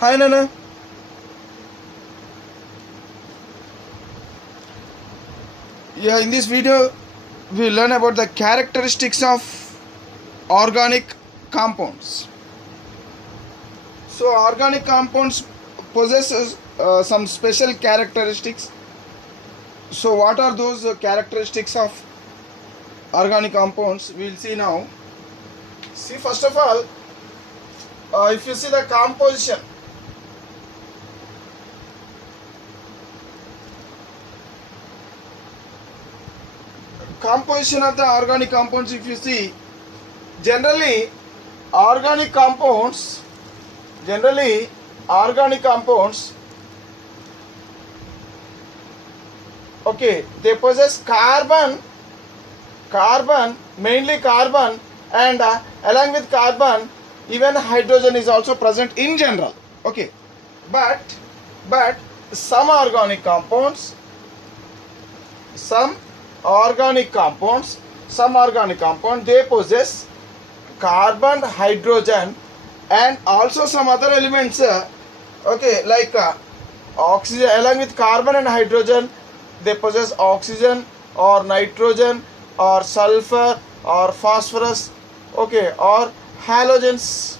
Hi Nana. Yeah, in this video we learn about the characteristics of organic compounds. So organic compounds possesses some special characteristics. So what are those characteristics of organic compounds? We will see now. See, first of all, if you see the composition, of the organic compounds, if you see, generally organic compounds okay, they possess mainly carbon, and along with carbon even hydrogen is also present in general. Okay, but some organic compounds they possess carbon, hydrogen, and also some other elements, okay, like oxygen. Along with carbon and hydrogen they possess oxygen or nitrogen or sulfur or phosphorus, okay, or halogens.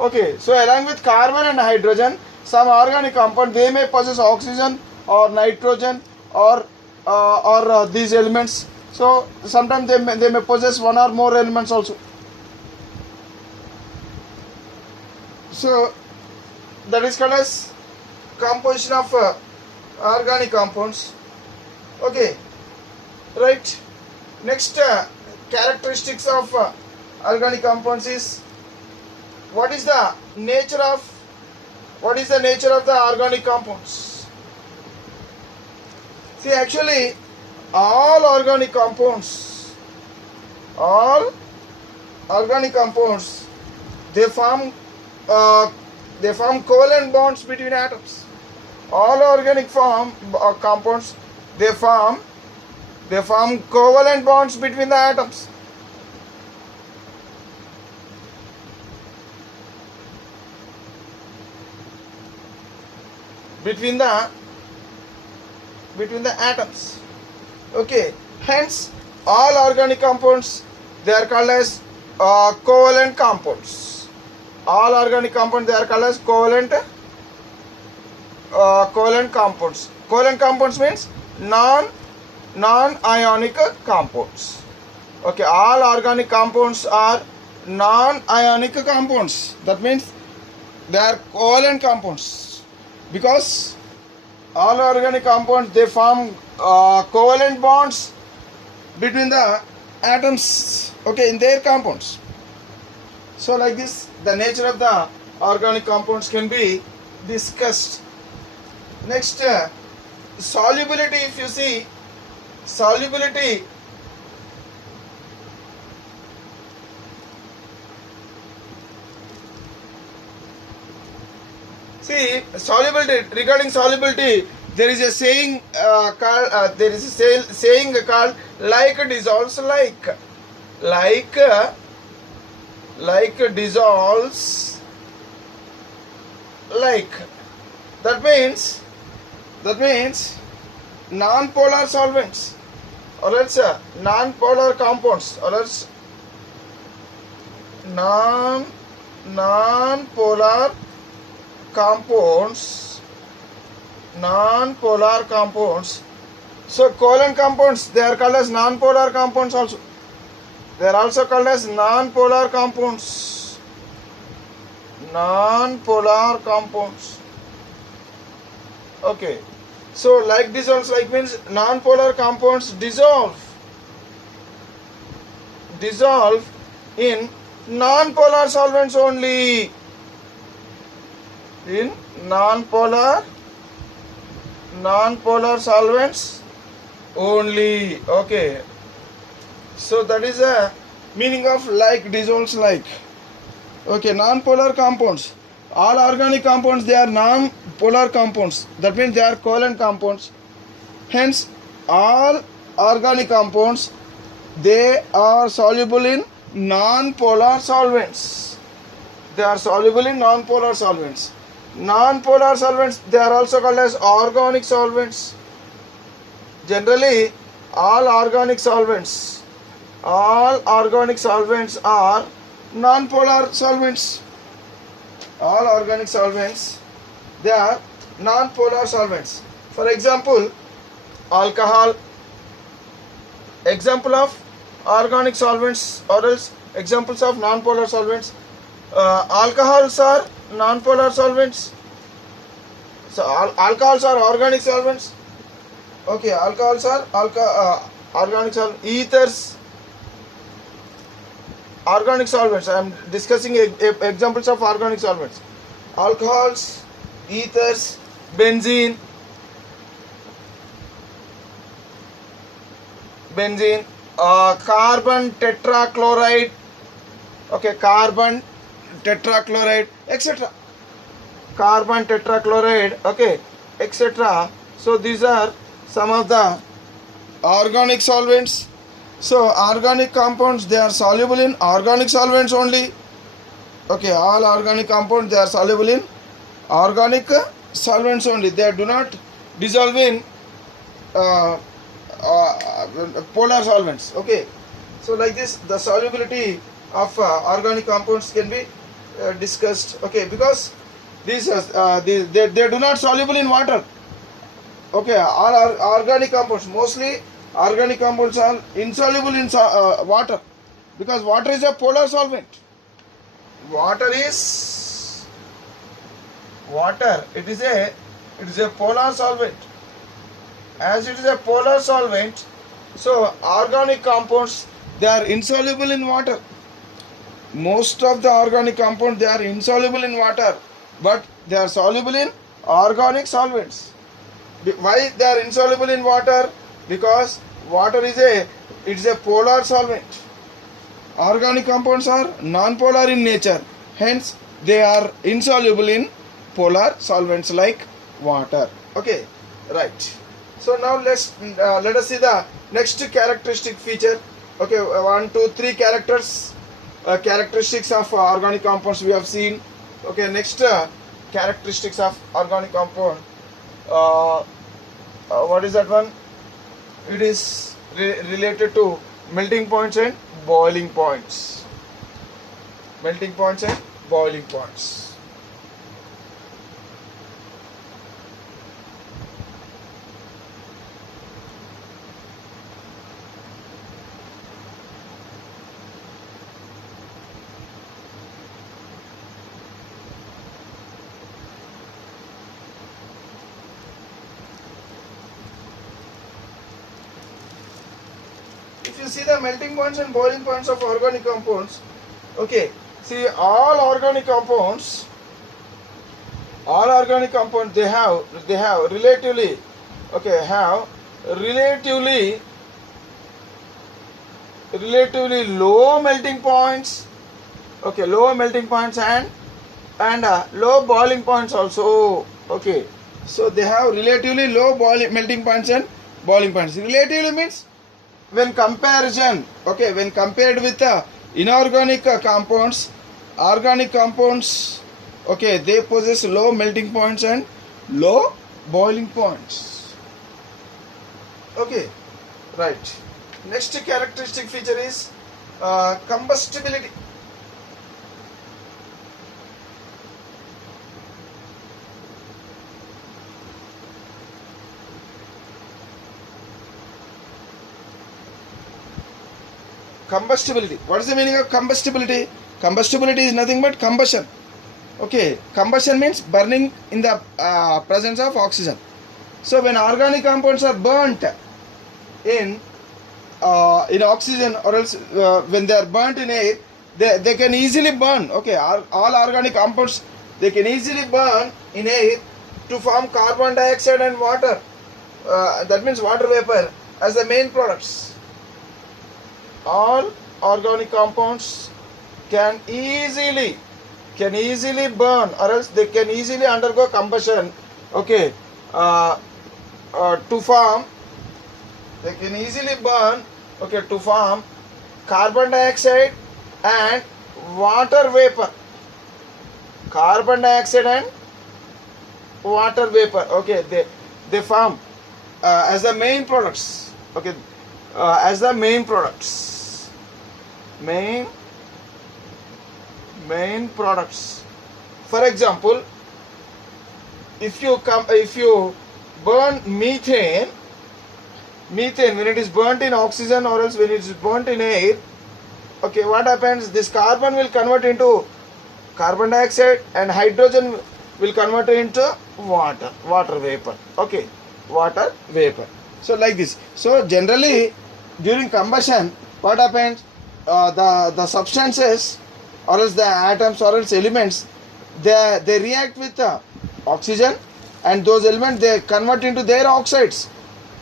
Okay, so along with carbon and hydrogen, some organic compound they may possess oxygen or nitrogen or these elements. So sometimes they may possess one or more elements also. So that is called as composition of organic compounds. Okay, right. Next characteristics of organic compounds is what is the nature of the organic compounds. See, actually all organic compounds they form covalent bonds between atoms. All organic compounds they form covalent bonds between the atoms. Between the atoms. Okay, hence all organic compounds they are called as covalent compounds. All organic compounds they are called as covalent compounds. Covalent compounds means non-ionic compounds. Okay, all organic compounds are non-ionic compounds. That means they are covalent compounds, because all organic compounds they form covalent bonds between the atoms, okay, in their compounds. So like this the nature of the organic compounds can be discussed. Next, solubility. If you see, solubility, regarding solubility, there is a saying called like dissolves like dissolves like. That means non-polar solvents, or else non-polar compounds, or else non-polar compounds. So covalent compounds they are called as non-polar compounds also. They are also called as non-polar compounds. Okay, so like dissolves like means non-polar compounds dissolve in non-polar solvents only. In non-polar solvents only. Okay, so that is a meaning of like dissolves like. Okay, non-polar compounds. All organic compounds they are non-polar compounds. That means they are covalent compounds. Hence all organic compounds they are soluble in non-polar solvents. they are soluble in non-polar solvents. Non-polar solvents, they are also called as organic solvents. Generally, all organic solvents are non-polar solvents. All organic solvents, they are non-polar solvents. For example, alcohol, example of organic solvents, or else examples of non-polar solvents. Alcohols are non-polar solvents. So alcohols are organic solvents. Okay, alcohols are organic solvents. Ethers, organic solvents. I am discussing examples of organic solvents. Alcohols, ethers, benzene, carbon tetrachloride, okay, carbon tetrachloride, etc. Carbon tetrachloride, okay, etc. So these are some of the organic solvents. So organic compounds, they are soluble in organic solvents only. Okay, all organic compounds, they are soluble in organic solvents only. They do not dissolve in polar solvents. Okay, so like this, the solubility of organic compounds can be discussed. Okay, because these they do not soluble in water. Okay, all organic compounds, mostly organic compounds are insoluble in water, because water is a polar solvent. It is a polar solvent. As it is a polar solvent, so organic compounds, they are insoluble in water. Most of the organic compounds, they are insoluble in water, but they are soluble in organic solvents. Why they are insoluble in water? Because water is a polar solvent. Organic compounds are non-polar in nature, hence they are insoluble in polar solvents like water. Okay, right. So now let us see the next characteristic feature. Okay, 1, 2, 3 characteristics of organic compounds we have seen. Okay, next characteristics of organic compound. What is that one? It is related to melting points and boiling points. Melting points and boiling points. If you see the melting points and boiling points of organic compounds, okay, see all organic compounds, they have relatively, okay, have relatively low melting points, okay, low melting points and low boiling points also. Okay, so they have relatively low melting points and boiling points. Relatively means when comparison, okay, when compared with inorganic compounds, organic compounds, okay, they possess low melting points and low boiling points. Okay, right. Next characteristic feature is combustibility. Combustibility. What is the meaning of combustibility? Combustibility is nothing but combustion. Okay, combustion means burning in the presence of oxygen. So when organic compounds are burnt in oxygen, or else when they are burnt in air, they can easily burn. Okay, all organic compounds, they can easily burn in air to form carbon dioxide and water. That means water vapor as the main products. All organic compounds can easily burn, or else they can easily undergo combustion. Okay, to form, they can easily burn, okay, to form carbon dioxide and water vapor. carbon dioxide and water vapor. Okay, they form as the main products. Okay, as the main products, main products. For example, if you burn methane when it is burnt in oxygen or else when it is burnt in air, okay, what happens? This carbon will convert into carbon dioxide and hydrogen will convert into water vapor. Okay, water vapor. So like this. So generally during combustion, what happens? The substances or else the atoms or else elements, they react with oxygen, and those elements they convert into their oxides.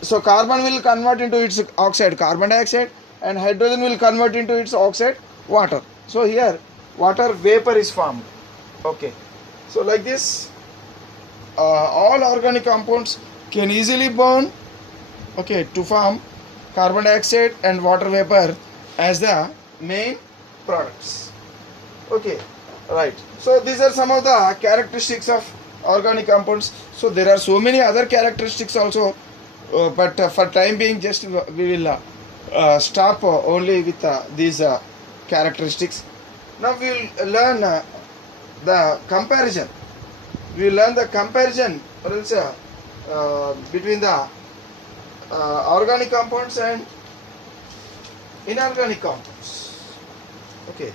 So carbon will convert into its oxide carbon dioxide, and hydrogen will convert into its oxide water. So here water vapor is formed. Okay, so like this, all organic compounds can easily burn, okay, to form carbon dioxide and water vapor as the main products. Okay, right. So these are some of the characteristics of organic compounds. So there are so many other characteristics also, but for time being, just we will stop only with these characteristics. Now we will learn the comparison. We will learn the comparison or else between the organic compounds and inorganic compounds. Okay.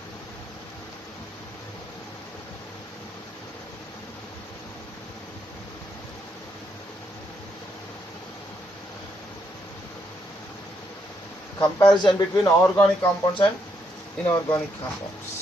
Comparison between organic compounds and inorganic compounds.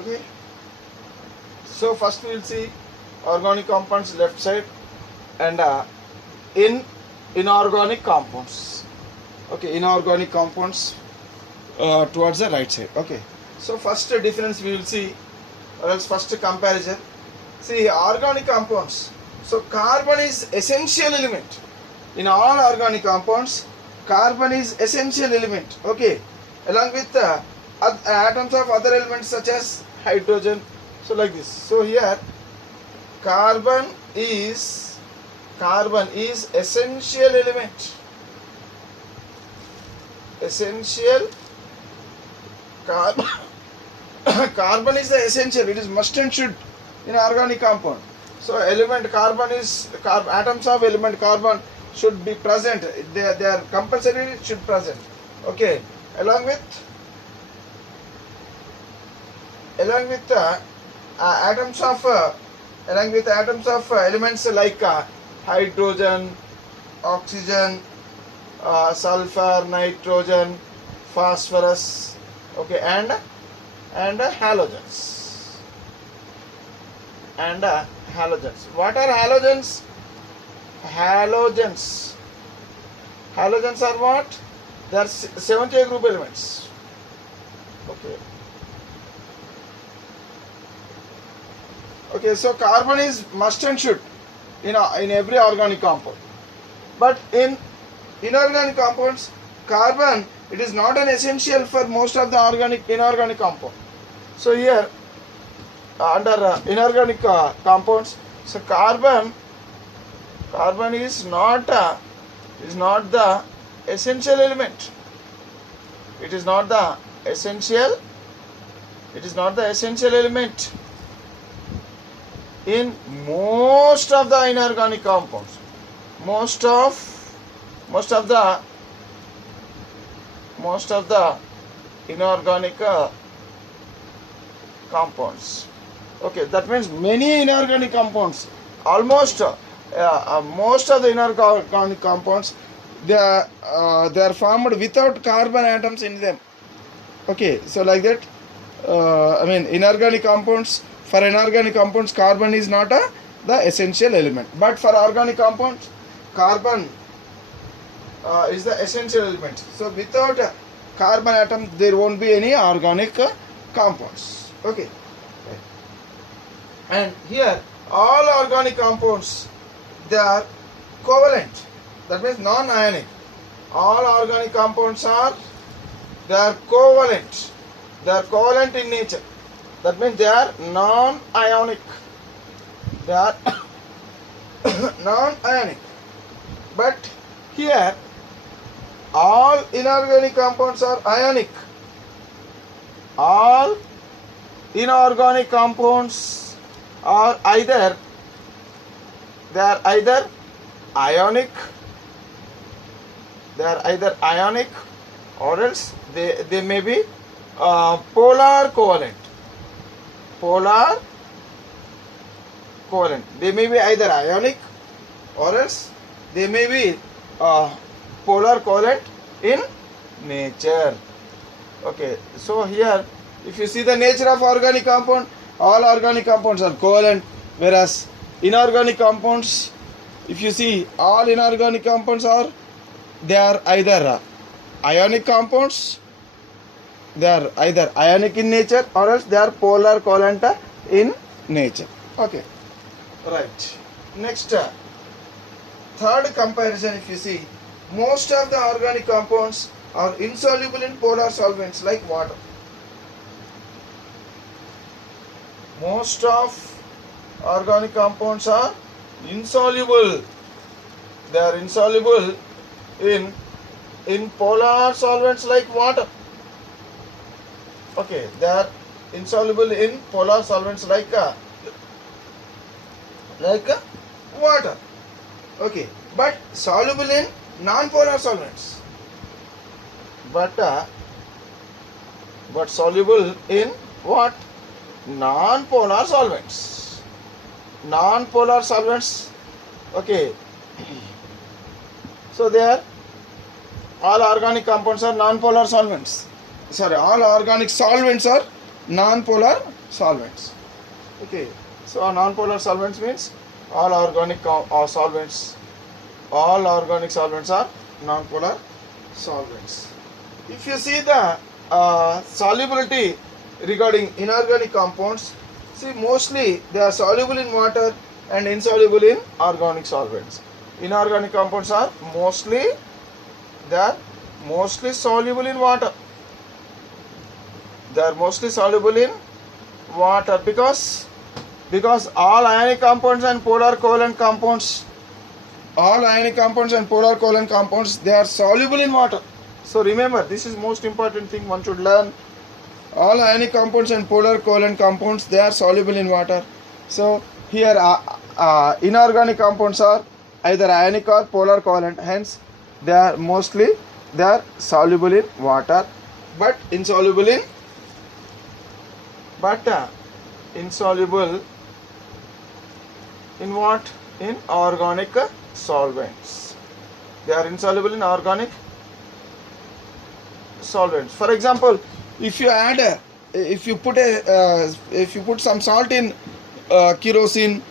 Okay, so first we will see organic compounds left side and inorganic compounds. Okay, inorganic compounds towards the right side. Okay, so first difference we will see, or else first comparison. See, organic compounds. So carbon is essential element in all organic compounds. Carbon is essential element. Okay, along with atoms of other elements such as hydrogen. So like this. So here carbon is essential element. Essential carbon. Carbon is the essential. It is must and should in organic compound. So element carbon is atoms of element carbon should be present. They are compulsory should present. Okay, along with atoms of elements like hydrogen, oxygen, sulfur, nitrogen, phosphorus, okay, and halogens. What are halogens? Halogens are what? They are 70 group elements. Okay. Okay, so carbon is must and should in every organic compound. But in inorganic compounds, carbon, it is not an essential for most of the inorganic compound. So here under inorganic compounds, so carbon is not the essential element. It is not the essential element in most of the inorganic compounds. Most of the inorganic compounds. Okay, that means many inorganic compounds, almost most of the inorganic compounds, they are formed without carbon atoms in them. Okay, so like that, I mean inorganic compounds, for inorganic compounds carbon is not the essential element, but for organic compounds carbon is the essential element. So without carbon atom there won't be any organic compounds. Okay, and here all organic compounds, they are covalent, that means non-ionic. All organic compounds are, they are covalent, they are covalent in nature, that means they are non-ionic, they are non-ionic. But here all inorganic compounds are ionic. All inorganic compounds are either, they are either ionic, they are either ionic, or else they may be polar covalent. Polar covalent, they may be either ionic or else they may be polar covalent in nature. Okay, so here if you see the nature of organic compound, all organic compounds are covalent, whereas inorganic compounds, if you see all inorganic compounds are, they are either ionic compounds, they are either ionic in nature or else they are polar covalent in nature. Okay, right. Next, third comparison, if you see, most of the organic compounds are insoluble in polar solvents like water. Most of organic compounds are insoluble. They are insoluble in polar solvents like water. Okay, they are insoluble in polar solvents like water. Okay, but soluble in non-polar solvents. But soluble in what? Non-polar solvents. Non-polar solvents. Okay. So they are, all organic compounds are non-polar solvents. Sorry, all organic solvents are non-polar solvents. Okay. So non-polar solvents means all organic solvents. All organic solvents are non-polar solvents. If you see the solubility regarding inorganic compounds, see mostly they are soluble in water and insoluble in organic solvents. Inorganic compounds are mostly, they are mostly soluble in water. They are mostly soluble in water because all ionic compounds and polar covalent compounds, all ionic compounds and polar covalent compounds, they are soluble in water. So remember, this is most important thing one should learn. All ionic compounds and polar covalent compounds, they are soluble in water. So here inorganic compounds are either ionic or polar covalent, hence they are mostly, they are soluble in water, but insoluble in insoluble in what? In organic solvents. They are insoluble in organic solvents. For example, if you add if you put some salt in kerosene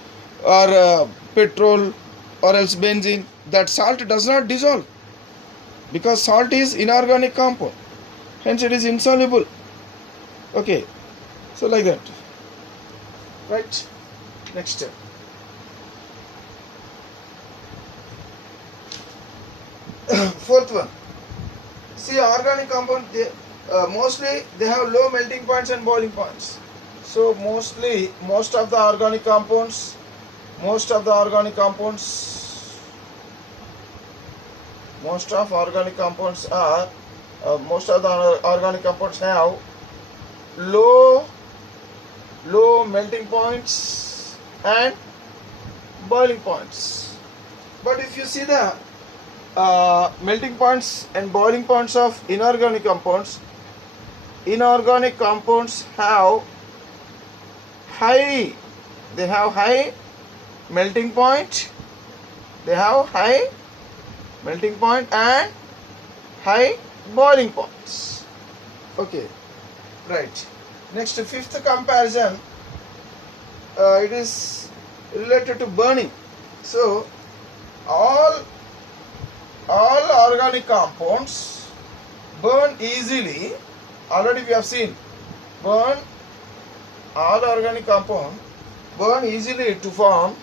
or petrol or else benzene, that salt does not dissolve because salt is inorganic compound, hence it is insoluble. Okay, so like that, right? Next step. Fourth one, see organic compound, they mostly they have low melting points and boiling points. So most of the organic compounds have low melting points and boiling points. But if you see the melting points and boiling points of inorganic compounds high, they have high melting point, they have high melting point and high boiling points. Okay, right. Next, fifth comparison, it is related to burning. So all organic compounds burn easily. Already we have seen, all organic compounds burn easily to form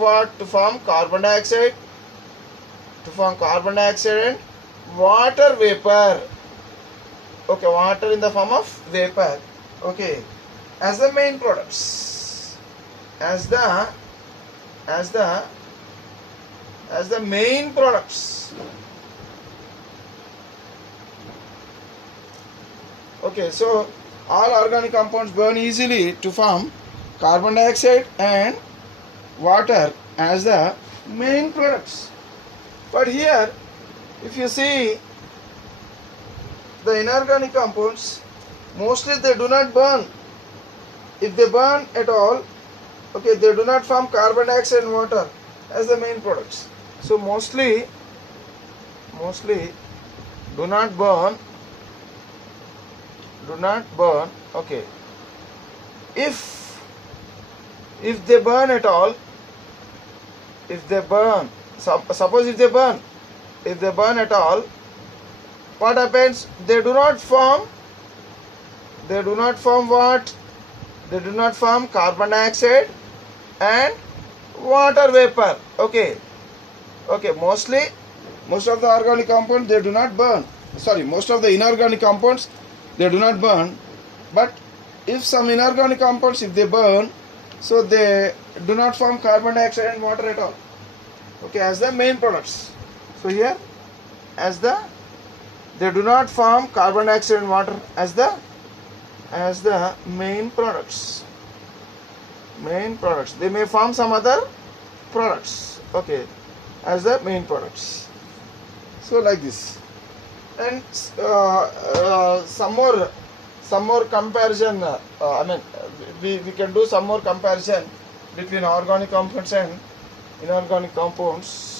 what? To form carbon dioxide, and water vapor. Okay, water in the form of vapor. Okay, as the main products, as the main products. Okay, so all organic compounds burn easily to form carbon dioxide and water as the main products. But here, if you see the inorganic compounds, mostly they do not burn. If they burn at all, okay, they do not form carbon dioxide and water as the main products. So mostly do not burn. Okay, if they burn at all, suppose if they burn at all, what happens? They do not form what? They do not form carbon dioxide and water vapor. Okay, most of the organic compounds they do not burn. Most of the inorganic compounds they do not burn. But if some inorganic compounds, if they burn, so they do not form carbon dioxide and water at all. Okay, as the main products. So here, they do not form carbon dioxide and water as the main products. They may form some other products. Okay, as the main products. So like this. And some more comparison. We can do some more comparison between organic compounds and inorganic compounds.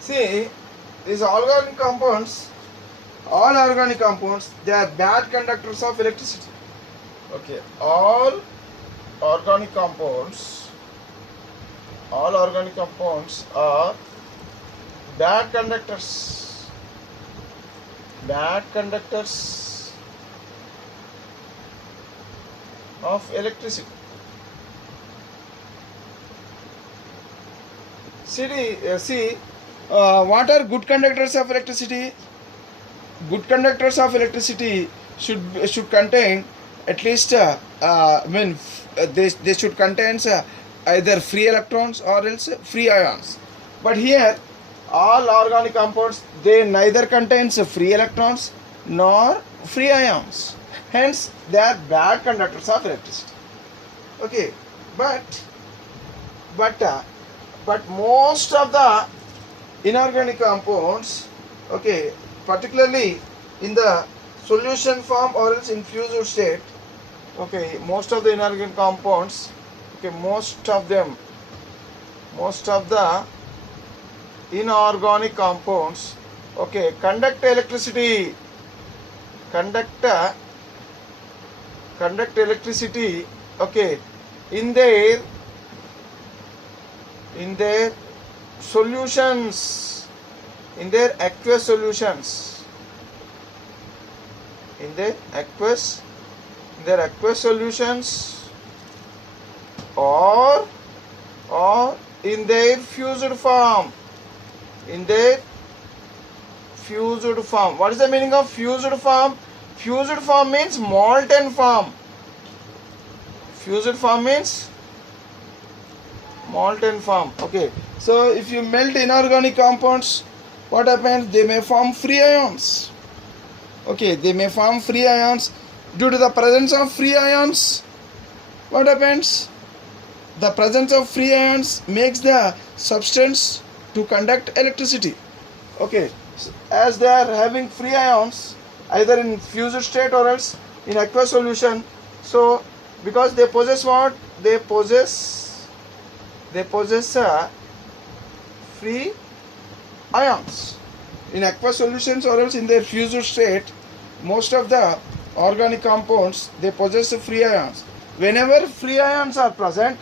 See, these organic compounds, all organic compounds, they are bad conductors of electricity. Okay, all organic compounds are bad conductors of electricity. See, what are good conductors of electricity? Good conductors of electricity should contain at least they should contain either free electrons or else free ions. But here all organic compounds, they neither contains free electrons nor free ions. Hence they are bad conductors of electricity. Okay, but most of the inorganic compounds, okay, particularly in the solution form or else in fused state, okay, most of the inorganic compounds, okay, most of the inorganic compounds, okay, conduct electricity, okay, in their solutions, in their aqueous solutions, or in their fused form. What is the meaning of fused form? Fused form means molten form. Okay, so if you melt inorganic compounds, what happens? They may form free ions. Okay, they may form free ions. Due to the presence of free ions, what happens? The presence of free ions makes the substance to conduct electricity. Okay, so as they are having free ions either in fused state or else in aqueous solution, so because they possess what? They possess free ions in aqueous solutions or else in their fused state. Most of the organic compounds, they possess free ions. Whenever free ions are present,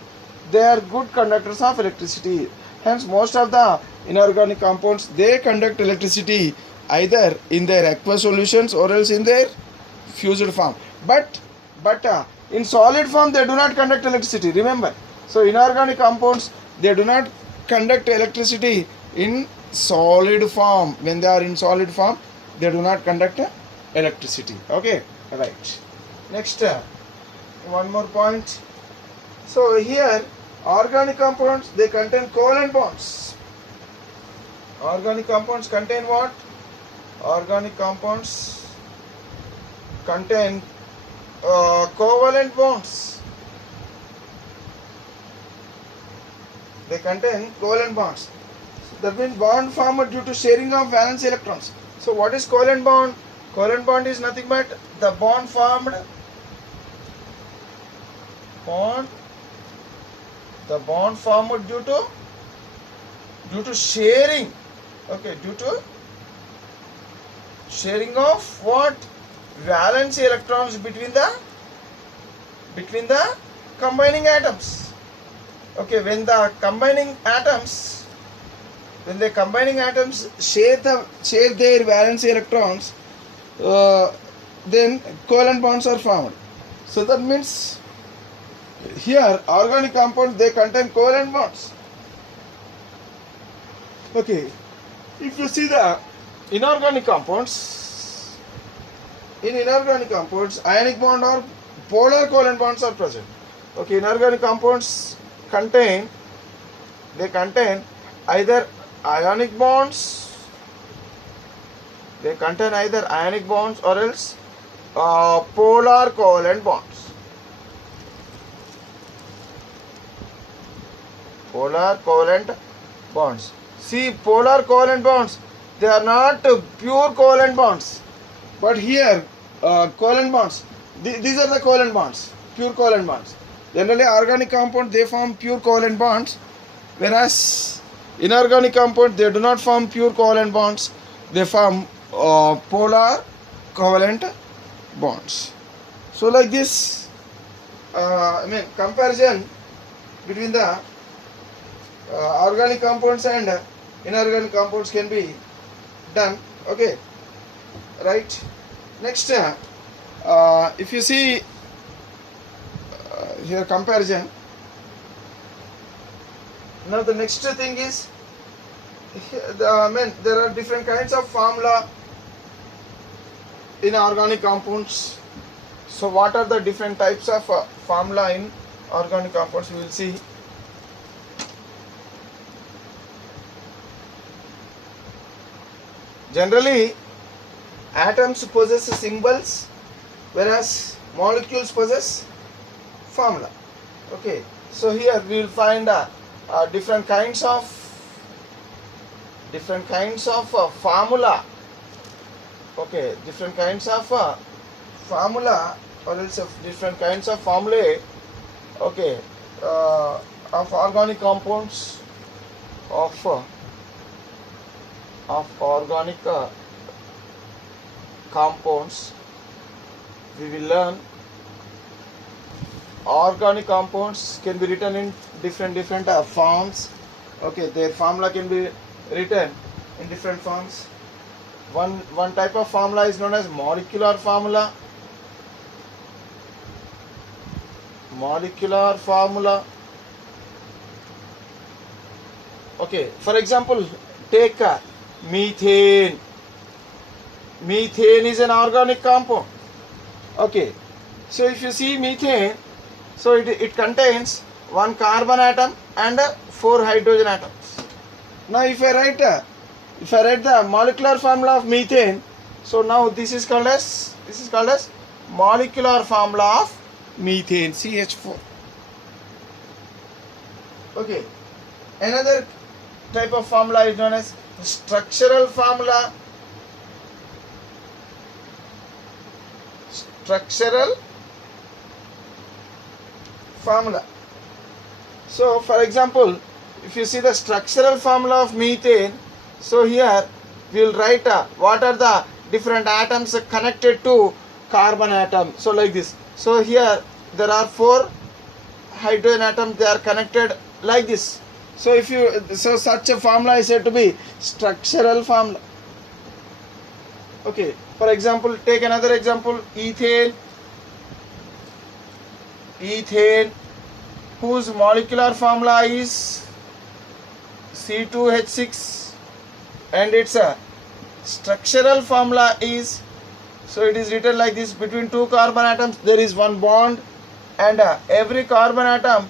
they are good conductors of electricity. Hence most of the inorganic compounds, they conduct electricity either in their aqueous solutions or else in their fused form. But in solid form they do not conduct electricity, remember. So inorganic compounds, they do not conduct electricity in solid form. When they are in solid form, they do not conduct electricity. Okay, right. Next, one more point. So here organic compounds, they contain covalent bonds. Organic compounds contain what? Organic compounds contain covalent bonds. They contain covalent bonds. That means bond formed due to sharing of valence electrons. So what is covalent bond? Covalent bond is nothing but the bond formed due to sharing. Okay, due to sharing of what? Valence electrons between the combining atoms. Okay, when the combining atoms share their valence electrons, then covalent bonds are formed. So that means here organic compounds, they contain covalent bonds. Okay, if you see the inorganic compounds, in inorganic compounds ionic bond or polar covalent bonds are present. Okay, inorganic compounds contain either ionic bonds, or else polar covalent bonds. Polar covalent bonds. See, polar covalent bonds, they are not pure covalent bonds, but here covalent bonds, these are the covalent bonds, pure covalent bonds. Generally organic compound, they form pure covalent bonds, whereas inorganic compound, they do not form pure covalent bonds, they form polar covalent bonds. So like this, comparison between the organic compounds and inorganic compounds can be done. Okay, right. Next, if you see here comparison. Now the next thing is there are different kinds of formula in organic compounds. So what are the different types of formula in organic compounds? We will see. Generally, atoms possess symbols, whereas molecules possess formula. Okay, so here we will find different kinds of formula. Okay, different kinds of formula, or else different kinds of formulae. Okay, of organic compounds, of organic compounds. We will learn organic compounds can be written in different forms. Okay, their formula can be written in different forms. One type of formula is known as molecular formula. Okay, for example, take methane. Methane is an organic compound. Okay, so if you see methane, so it contains one carbon atom and 4 hydrogen atoms. Now if I write the molecular formula of methane, so now this is called as molecular formula of methane, CH4. Okay, another type of formula is known as structural formula. Structural formula. So for example, if you see the structural formula of methane, so here we will write what are the different atoms connected to carbon atom. So like this. So here there are 4 hydrogen atoms, they are connected like this. So if you, so such a formula is said to be structural formula. Okay, for example, take another example, ethane. Ethane, whose molecular formula is C2H6, and its structural formula is, so it is written like this: between 2 carbon atoms there is 1 bond, and every carbon atom,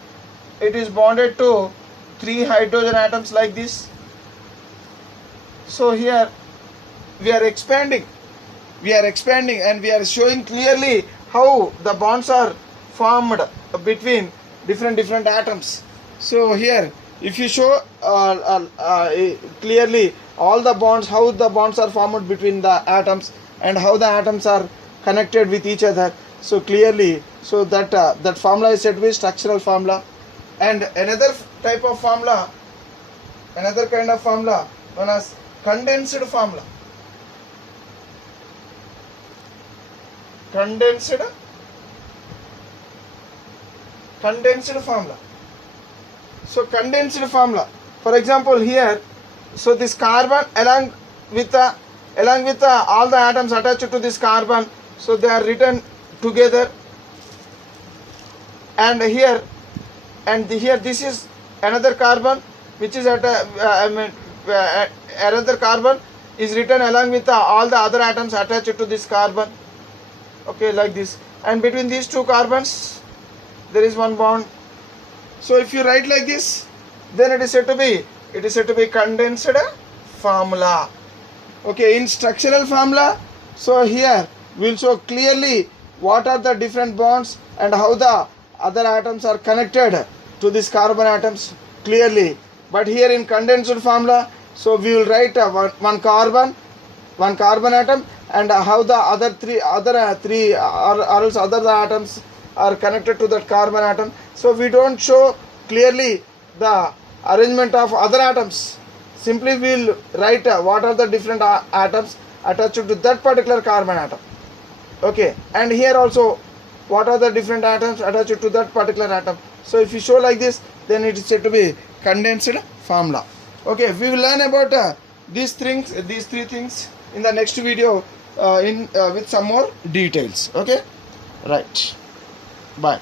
it is bonded to 3 hydrogen atoms like this. So here we are expanding and we are showing clearly how the bonds are formed between different atoms. So here if you show clearly all the bonds, how the bonds are formed between the atoms and how the atoms are connected with each other, so clearly, so that that formula is said to be structural formula. And another type of formula, another kind of formula known as condensed formula. Condensed formula. So condensed formula, for example here, so this carbon along with all the atoms attached to this carbon, so they are written together, and here this is another carbon which is at another carbon is written along with all the other atoms attached to this carbon. Okay, like this, and between these 2 carbons there is 1 bond. So if you write like this, then it is said to be condensed formula. Okay, in structural formula, so here we will show clearly what are the different bonds and how the other atoms are connected to these carbon atoms clearly. But here in condensed formula, so we will write one carbon atom, and how the other three atoms are connected to that carbon atom. So we don't show clearly the arrangement of other atoms. Simply we will write what are the different atoms attached to that particular carbon atom. Okay, and here also what are the different atoms attached to that particular atom. So if you show like this, then it is said to be condensed formula. Okay, we will learn about these 3 things in the next video with some more details. Okay, right, bye.